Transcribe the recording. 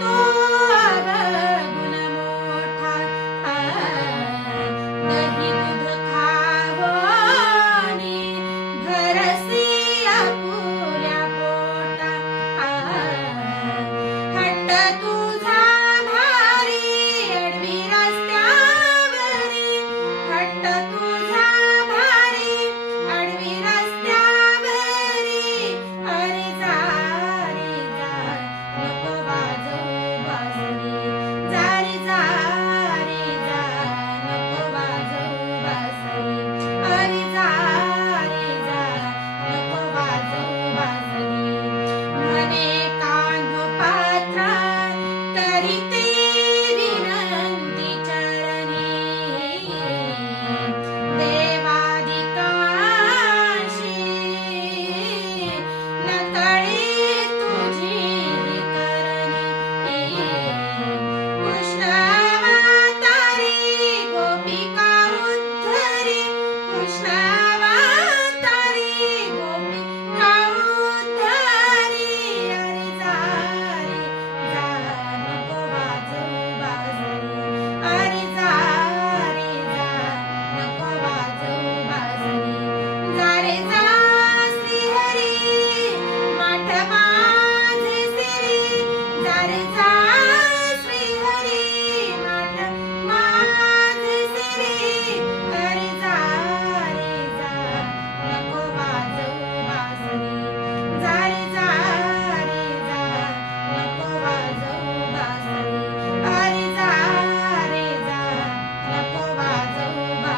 तो अवगुण मोठा, दही दूध खावोनी भरसी आपुल्या पोटा. हट्ट तुझा भारी अडवी रस्त्यावरी, हट्ट तुझा भारी अडवी रस्त्यावरी. अरे जा रे जा नको वाजवू बासरी, जा रे जा नको वाजवू बासरी. अरे जा रे जा नको वाजवू बासरी. म्हणे कान्हो पात्र करीते